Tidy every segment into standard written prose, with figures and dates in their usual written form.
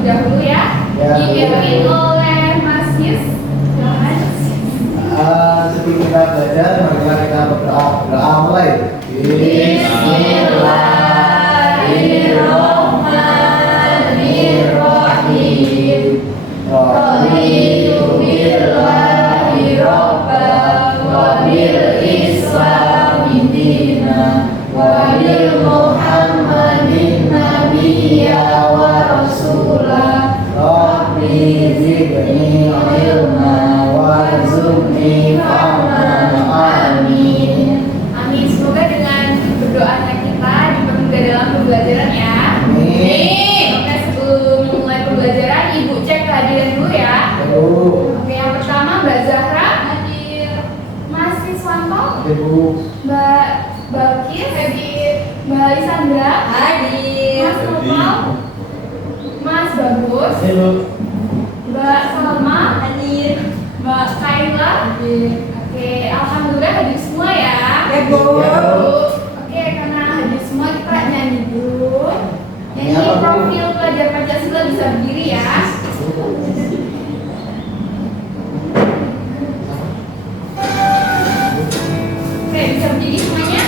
terlebih dahulu ya. Dipimpin oleh Mas Yus. Sebelum kita belajar, marilah kita berdoa mulai. Bismillahirrahmanirrahim. Raditu billahi rabban wa bil islami dinan wa bil muhammadin nabiyya wa rasulah. Rabbi zidni ilma warzuqni fahman. Amin. Amin. Semoga dengan berdoanya kita dipermudah dalam pembelajaran ya. Amin. Oke, sebelum mulai pembelajaran, Ibu cek kehadiran dulu ya. Oke, yang pertama Mbak Zahra hadir. Mas Siswanto Ibu. Mbak Balkis hadir. Mbak Alisandra hadir. Mas Nopal, Mas Bagus, Mbak Salma hadir. Mbak Kaila hadir. Oke, alhamdulillah hadir semua ya. Oke, karena hadir semua kita nyanyi dulu. Nyanyi profil pelajar Pancasila, bisa berdiri ya. Oke, bisa berdiri semuanya.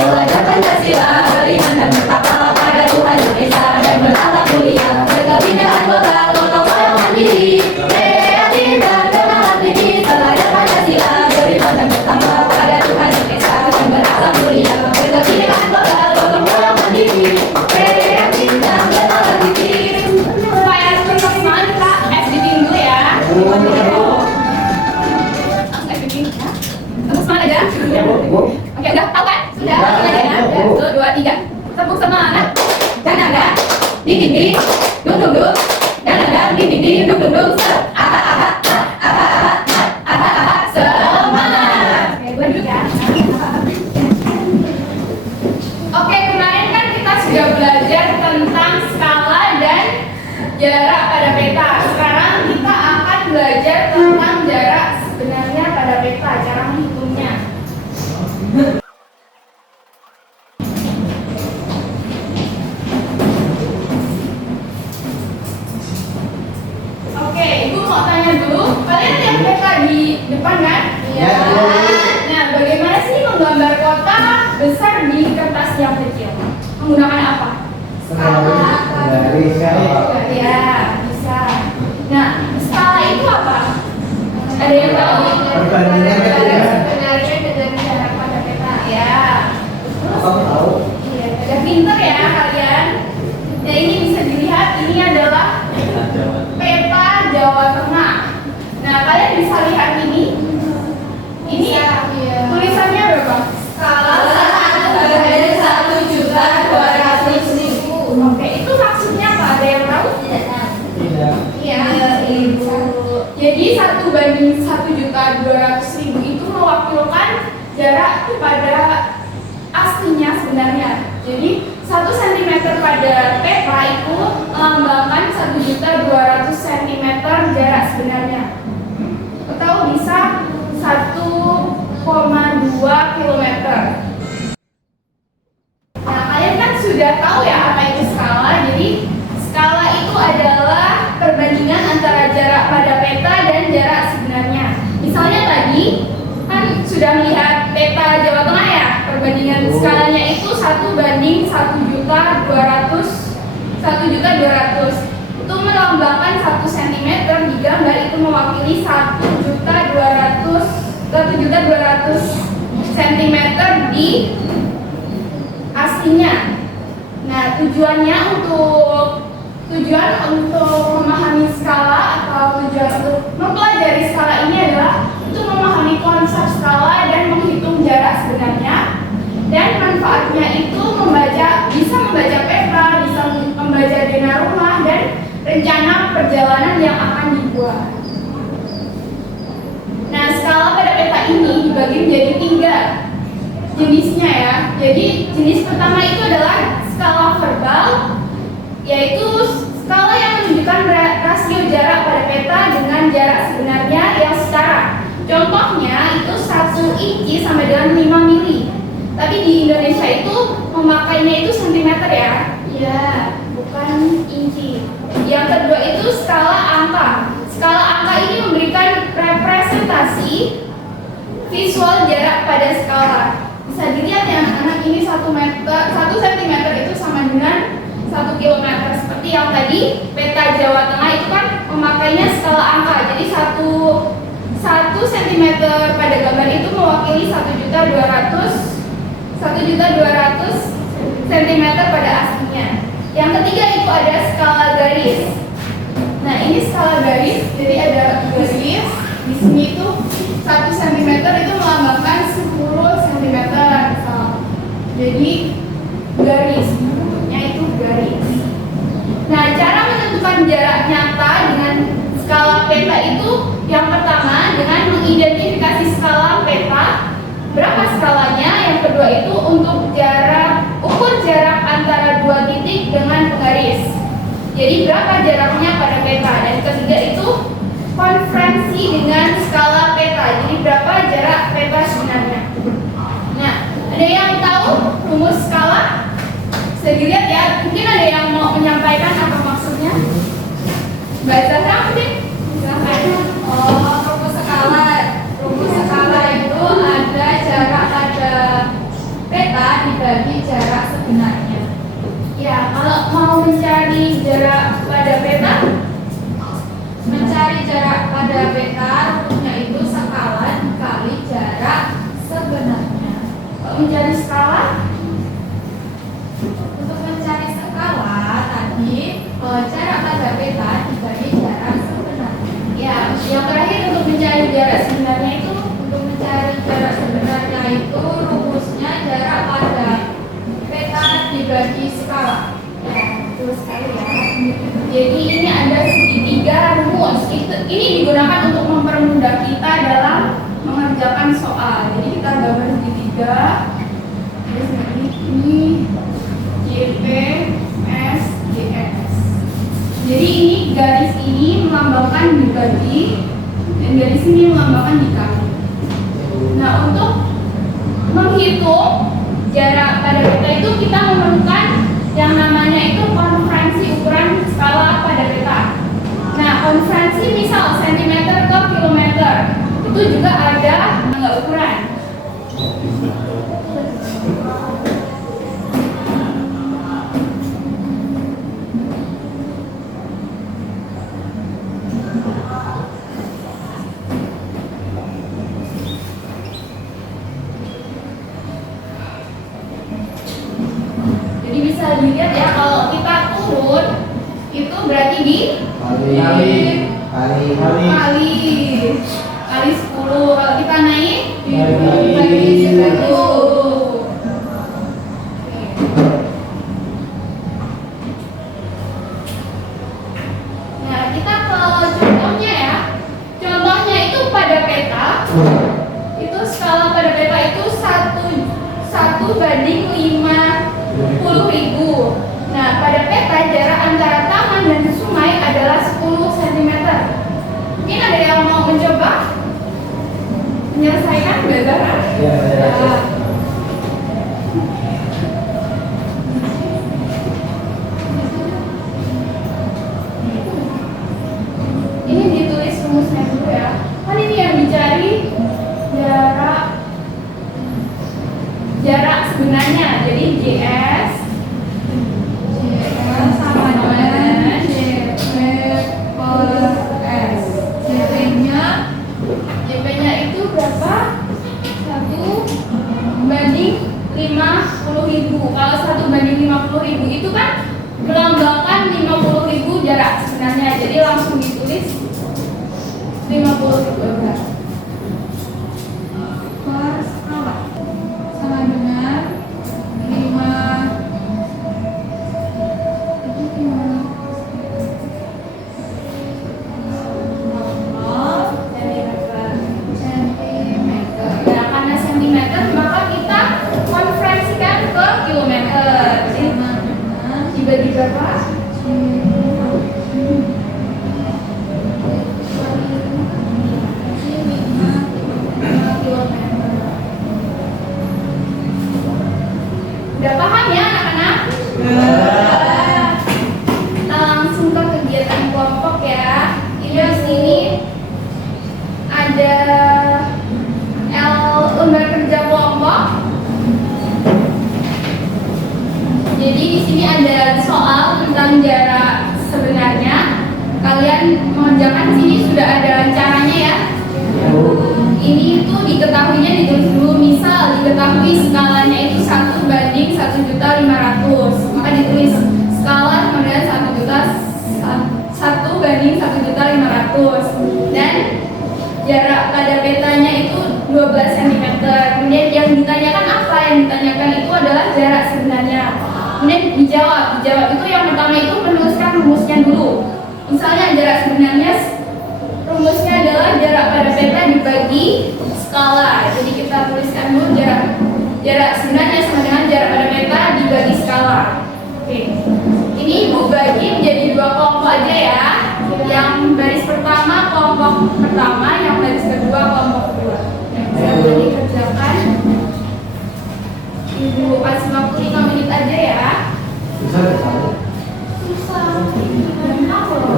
Pelajar Pancasila beriman dan bertakwa pada Tuhan Yang Esa dan berakhlak mulia, berkebinekaan global, gotong royong mandiri, kreatif dan bernalar tinggi. Pelajar Pancasila beriman dan bertakwa pada Tuhan Yang Esa dan berakhlak mulia, berkebinekaan global, gotong royong mandiri, kreatif dan bernalar tinggi. Supaya tetap semangat, kita acting dulu ya. Acting ya. Tetap semangat aja. Oke, udah tahu kan? Sudah, mulai ya. 1, 2, 3. Tepuk semangat. Dan ada ding ding ding, dung dung dung, dan ada ding ding ding, dung dung dung. Semangat. Oke, gue duduk ya. Oke, kemarin kan kita sudah belajar tentang skala dan jarak pada peta. Sekarang kita akan belajar tentang jarak sebenarnya pada peta, cara menghitungnya. Oke, Ibu mau tanya dulu, kalian lihat peta di depan kan? Iya. Nah, bagaimana sih menggambar kota besar di kertas yang kecil? Menggunakan apa? Dari skala. Ya, bisa. Nah, skala itu apa? Ada yang tahu? Perbandingan kali ya? Sebenarnya dengan jarak pada peta. Ya. Apa tahu? Iya, ada pinter ya kalian. Nah, ini bisa dilihat, ini adalah peta Jawa Tengah. Nah, kalian bisa lihat ini. Ini tulisannya berapa? Skala 1.200.000. Oke, itu maksudnya apa? Ada yang tahu? Tidak. Iya, Ibu. Jadi 1/1.200.000 itu mewakilkan jarak pada aslinya sebenarnya. Jadi 1 cm pada peta itu melambangkan 1.200.000 cm jarak sebenarnya. Atau bisa 1,2 km. Nah, kalian kan sudah tahu ya apa itu skala. Jadi skala itu adalah perbandingan antara jarak pada peta dan jarak sebenarnya. Misalnya tadi kan sudah melihat peta Jawa Tengah ya. Perbandingan skalanya itu 1/1.200.000. Itu melambangkan 1 cm digambar itu mewakili 1.200.000 cm di aslinya. Nah, tujuan untuk memahami skala atau tujuan untuk mempelajari skala ini adalah untuk memahami konsep skala dan menghitung jarak sebenarnya. Dan manfaatnya itu bisa membaca peta, bisa membaca dana rumah dan rencana perjalanan yang akan dibuat. Nah, skala pada peta ini dibagi menjadi 3 jenisnya ya. Jadi jenis pertama itu adalah skala verbal, yaitu skala yang menunjukkan rasio jarak pada peta dengan jarak sebenarnya yang setara. Contohnya itu 1 inci sama dengan 5 mili. Tapi di Indonesia itu memakainya itu sentimeter ya. Iya, bukan inci. Yang kedua itu skala angka. Skala angka ini memberikan representasi visual jarak pada skala. Bisa dilihat ya anak-anak, ini 1 cm itu sama dengan 1 km. Seperti yang tadi peta Jawa Tengah itu kan memakainya skala angka. Jadi 1 cm pada gambar itu mewakili 1.200 cm pada aslinya. Yang ketiga itu ada skala garis. Nah, ini skala garis. Jadi ada garis di sini itu 1 cm itu melambangkan 10 cm. Jadi garis, bentuknya itu garis. Nah, cara menentukan jarak nyata dengan skala peta itu yang pertama dengan mengidentifikasi skala peta, berapa skalanya. Yang kedua itu untuk ukur jarak antara 2 titik dengan penggaris. Jadi berapa jaraknya pada peta. Dan ketiga itu konferensi dengan skala peta. Jadi berapa jarak peta sebenarnya. Nah, ada yang tahu rumus skala? Bisa dilihat ya. Mungkin ada yang mau menyampaikan apa maksudnya? Mbak Zahra mungkin? Silahkan. Rumus skala. Rumus skala itu ada jarak pada peta dibagi jarak sebenarnya. Ya, kalau mau mencari jarak pada peta, Mencari jarak pada peta rumusnya itu skala dikali jarak sebenarnya. kalau mencari skala, Untuk mencari skala tadi jarak pada peta dibagi jarak sebenarnya. ya, yang terakhir untuk mencari jarak sebenarnya itu Untuk mencari jarak sebenarnya itu rumusnya jarak pada peta dibagi skala. ya, betul sekali ya. Jadi ini ada segitiga rumus. Ini digunakan untuk mempermudah kita dalam mengerjakan soal. Jadi kita gambar segitiga. Terus ini JP S GS. Jadi ini garis ini melambangkan dibagi dan garis ini melambangkan dikali. Nah, untuk menghitung jarak pada peta itu kita memerlukan yang namanya itu konferensi ukuran skala pada peta. Nah, konferensi misal cm ke kilometer itu juga ada tanggal ukuran. Jadi bisa dilihat ya, kalau kita turun itu berarti di kali 10. Kalau kita naik dibagi 10. Nah, kita ke contohnya ya. Contohnya itu pada peta. Itu skala pada peta itu 1:50.000. Nah, pada peta jarak antara taman dan sungai adalah 10 cm. Mungkin ada yang mau mencoba menyelesaikan, Mbak Zahra? Ya, ya. Ini ditulis rumusnya dulu ya. Kan ini yang dicari jarak sebenarnya. Jadi JS sama dengan JP per S. JP-nya itu berapa? 1:50.000. Kalau 1:50.000 itu kan melambangkan 50.000 jarak sebenarnya. Jadi langsung ditulis 50.000. Per skala sama dengan 5 centimeter. Nah, karena sentimeter maka kita konversikan ke kilometer. Jadi dibagi berapa? sini ada soal tentang jarak sebenarnya. Kalian mengerjakan sini sudah ada caranya ya. Ini tuh diketahuinya ditulis dulu. Misal diketahui skalanya itu 1 banding 1.500.000, maka ditulis skala sama dengan 1 banding 1.500.000, dan jarak pada petanya itu 12 cm. Kemudian yang ditanyakan apa? Yang ditanyakan itu adalah jarak sebenarnya. Kemudian dijawab itu yang pertama itu menuliskan rumusnya dulu. Misalnya jarak sebenarnya, rumusnya adalah jarak pada peta dibagi skala. Jadi kita tuliskan dulu jarak sebenarnya sama dengan jarak pada peta dibagi skala. Oke. Ini Ibu bagi menjadi 2 kelompok aja ya. Yang baris pertama kelompok pertama, yang baris kedua kelompok kedua. Yang bisa dikerjakan. Ibu kasih waktu 5 menit aja ya. Bisa nggak satu? Susah. Kenapa loh?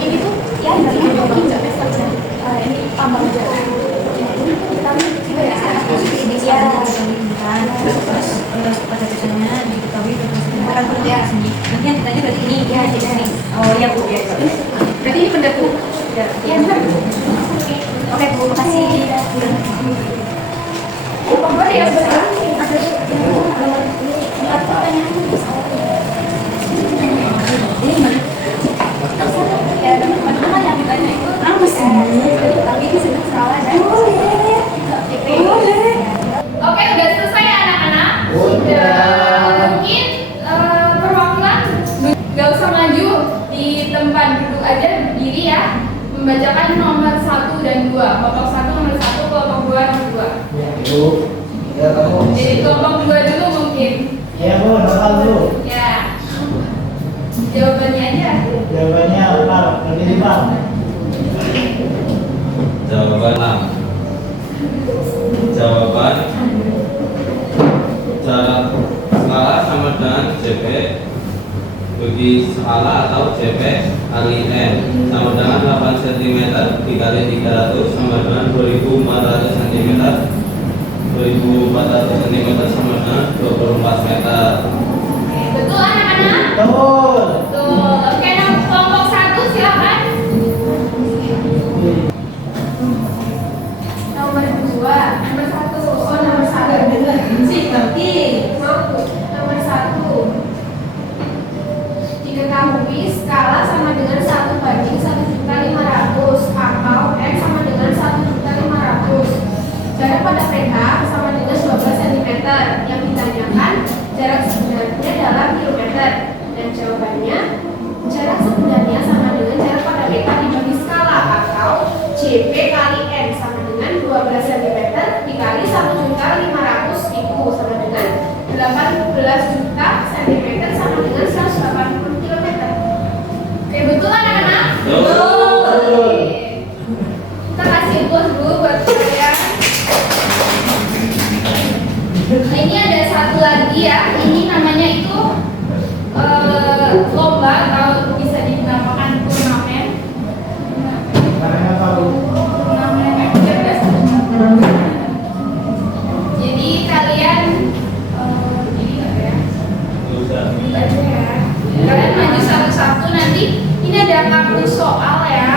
Ini tuh ya dari bagi nggak pesta ini tambah jarak. Tapi juga ya ini ya terus pada tujuannya diketahui bukan ya. Nanti yang ditanya berarti ini ya di sini. Oh ya Bu ya. Berarti ini benda Bu. Ya benar. Oke Bu, makasih. Apa ya benar? Ya teman-teman yang ditanya itu apa sih? Tapi ini sedang salah dan Oke, udah selesai ya anak-anak? Udah. Mungkin perwakilan nggak usah maju, di tempat duduk aja berdiri ya. Membacakan nomor 1 dan 2. Kelompok 1 nomor 1, kelompok 2 nomor 2. Ya, Ibu. Ya, kamu. Jadi kelompok 2 dulu mungkin. Ya, Bu, nakal dulu. Ya. Jawabannya aja. Jawabannya apa? Lebih Bang. Jawaban A. Jawaban jarak skala sama dengan JP bagi skala atau JP kali N sama dengan 8 cm dikali 300 sama dengan 2400 cm. 2400 cm sama dengan 24 meter. Betul anak-anak? Betul. Betul. Oke, kelompok 1 silakan. Nomor 2, nomor 1. Oh, nomor 1. Si ngerti. Nomor 1. Diketahui skala sama dengan 1 banding 1.500.000 atau N sama dengan 1.500.000. Jarak pada peta sama dengan 12 cm. Yang ditanyakan jarak sebenarnya dalam kilometer. Dan jawabannya jarak sebenarnya sama dengan jarak pada peta dibagi skala atau JP kali N sama dengan 12 cm dikali 1.500.000 sama dengan 18 juta cm sama dengan 180 km. Oke, betul anak-anak? Betul. Kita kasih applause dulu buat kalian. Nah, ini ada satu lagi ya. Ini namanya itu lomba atau bisa dinamakan turnamen. Namanya apa, Bu? Turnamen cerdas. Jadi kalian ini nggak ya? Ini aja ya. Kalian maju satu-satu nanti. Ini ada kartu soal ya.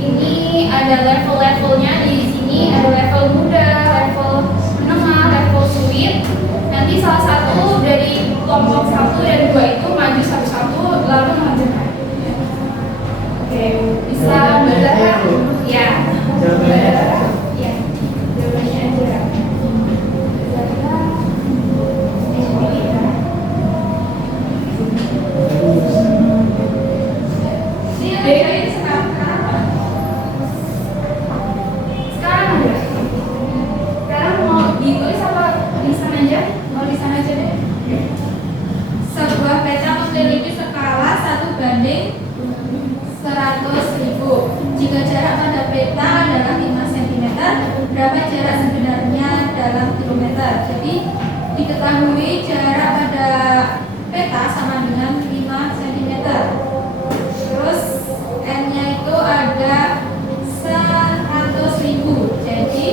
Ini ada level-levelnya di sini. Ada level mudah, level menengah, level sulit. Nanti salah satu dari kelompok 1 dan 2 itu maju satu-satu lalu mengajarkan. Oke, bisa belajar? Ya. Jawabannya. Ya. Jawabannya aja. Sekarang aja. Sekarang mau ditulis apa lisan aja? Mau lisan aja deh. Sebuah peta memiliki skala 1 banding 100.000. Jika jarak pada peta adalah 5 cm, berapa jarak sebenarnya dalam kilometer? Jadi diketahui jarak pada peta sama dengan 5 cm. ada 100.000. Jadi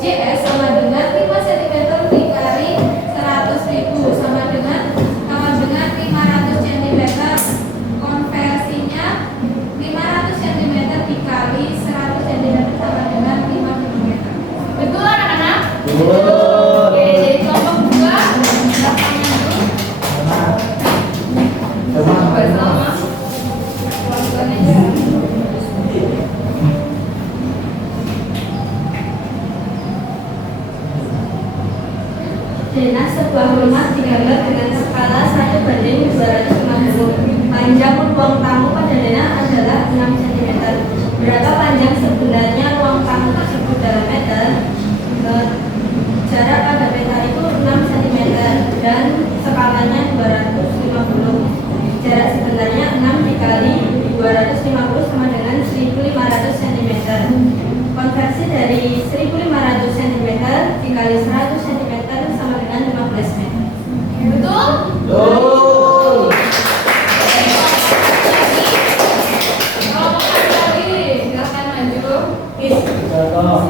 JS sama dengan 5 cm dikali 100.000 sama dengan 500 cm. Konversinya 500 cm dikali 100 cm sama dengan 5 km. Betul anak-anak? Betul. Oke, jadi kelompok 2 belakangnya dulu. Coba sama kelompok aja. Denah sebuah rumah digambar dengan skala 1:250. Panjang ruang tamu pada denah adalah 6 cm. Berapa panjang sebenarnya ruang tamu tersebut dalam meter? Jarak pada peta itu 6 cm dan skalanya 250. Jarak sebenarnya 6 dikali 250 sama dengan 1500 cm. Konversi dari 1500 cm dikali 100 cm sama dengan 15 meter. Betul? Betul. Kelompok satu lagi, silakan maju. Contoh.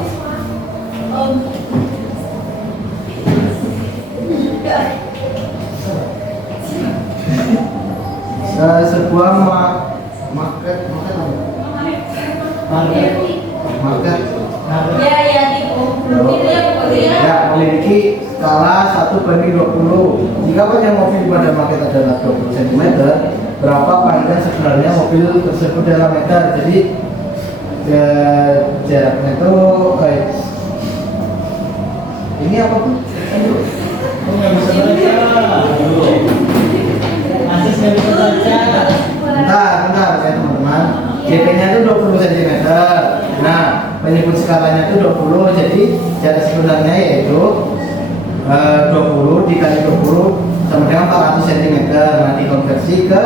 Sebuah market. Ya, Ibu. Ya, memiliki skala 1:20. Jika panjang mobil pada market adalah 20 cm, berapa panjang sebenarnya mobil tersebut dalam meter? Jadi jaraknya itu ini apa pun? Oh, nggak bisa baca. Asis nggak bisa baca. Bentar ya teman-teman. JP-nya itu 20 cm. Nah, penyebut skalanya itu 20. Jadi jarak sebenarnya yaitu 20 dikali 20 sama dengan 400 cm. Nah, dikonversi ke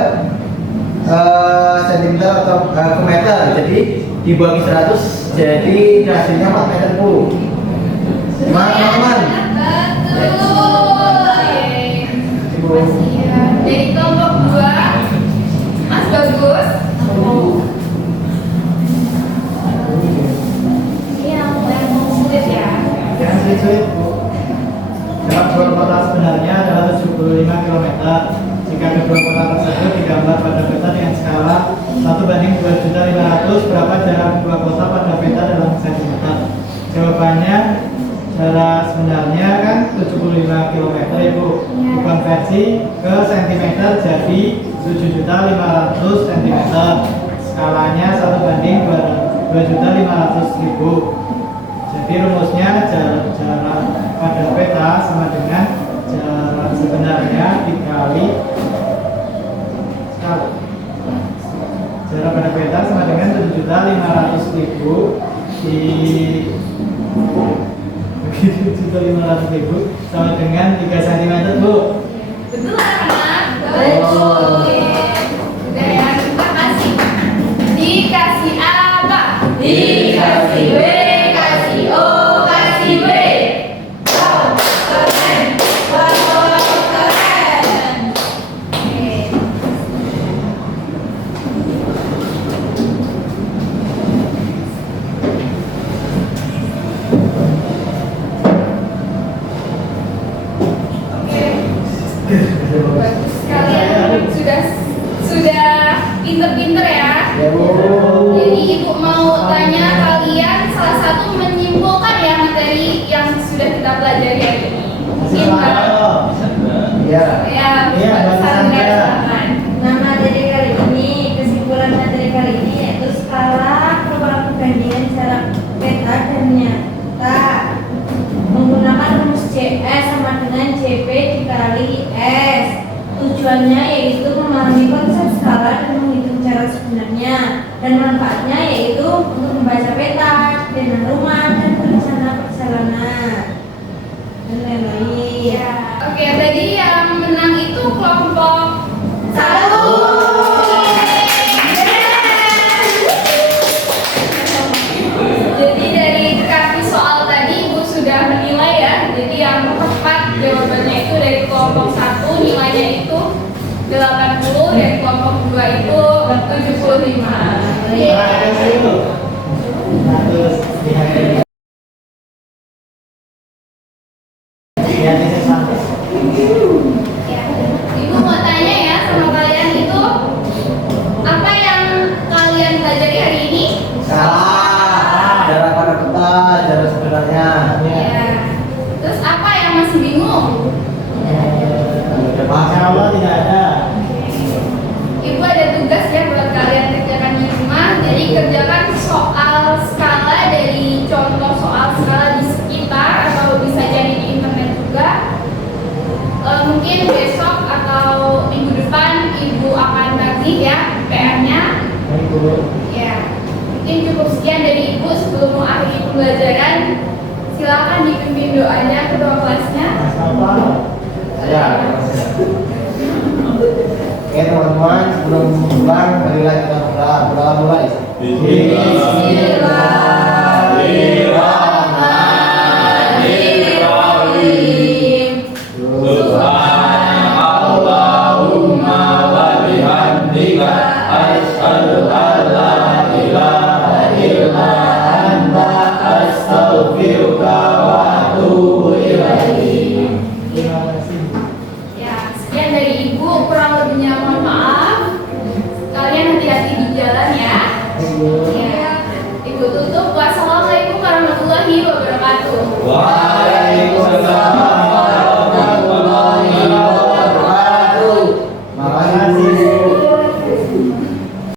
cm atau ke meter. Jadi dibagi 100 jadi hasilnya 4 meter bu. Gimana teman-teman? Betul. Jadi kelompok 2 Mas Bagus. Ini yang sulit ya. Jangan sulit-sulit, Bu. Jarak dua kota sebenarnya adalah 75 km. Jika kedua kota tersebut digambar pada peta dengan skala 1:2.500, berapa jarak dua kota pada peta dalam cm? Jawabannya jarak sebenarnya kan 75 km, Ibu. Dikonversi ke cm jadi 7.500 cm. Skalanya 1:2.500.000. Jadi rumusnya jarak pada peta sama dengan jarak sebenarnya dikali skala. Jarak pada peta sama dengan 7.500.000 di 7.500.000 sama dengan 3 cm, Bu. Betul anak-anak? Betul. Udah ya, kita kasih. Dikasih apa? Dikasih W, kasih O, kasih W. Wow, keren. Wow, keren. Oke. Oke. Bagus sekali anak-anak, sudah pinter-pinter ya. Ya bu. Jadi ibu mau tanya kalian salah satu menyimpulkan ya materi yang sudah kita pelajari hari ini. Mungkin Ya. ya Iya, bagus saling saja. rasakan. Nah, materi kali ini, kesimpulan materi kali ini yaitu skala merupakan perbandingan jarak peta dan nyata menggunakan rumus JS sama dengan JP dikali S. Tujuannya yaitu memahami konsep skala dan menghitung jarak sebenarnya, dan manfaatnya yaitu untuk membaca peta, denah rumah, dan berencana perjalanan dan lain-lain. Ya. Oke, tadi yang menang itu kelompok 1. Jadi dari kartu soal tadi ibu sudah menilai ya. Jadi yang tepat jawabannya itu dari kelompok 1 nilainya itu 80, dari kelompok 2 itu 75. Terus dihadiri. Ya, ini sampai. Ya. Ibu mau tanya ya sama kalian itu apa yang kalian pelajari hari ini? Salah. Jarak pada peta, jarak sebenarnya. Ya. Terus apa yang masih bingung? Masya Allah tidak ada. Ibu ada tugas ya buat kalian kerjakan di rumah. Jadi kerjakan soal skala dari contoh soal skala di sekitar atau bisa jadi di internet juga. Mungkin besok atau minggu depan ibu akan bagi ya PR-nya. Baik, Bu. Ya, mungkin cukup sekian dari ibu sebelum mengakhiri pembelajaran. Silakan dipimpin doanya kedua kelasnya. Mas Alfa. Ya. Oke teman-teman, sebelum pulang, marilah kita berdoa mulai. Subhanallahumma wa bihamdika asyhadu an la ilaha illa anta astaghfiruka wa atubu ilaik. Terima kasih. Ya, sekian dari ibu. Kurang lebihnya mohon maaf. Kalian hati-hati di jalan ya. Ya. Ibu tutup. Wassalamualaikum warahmatullahi wabarakatuh. Waalaikumsalam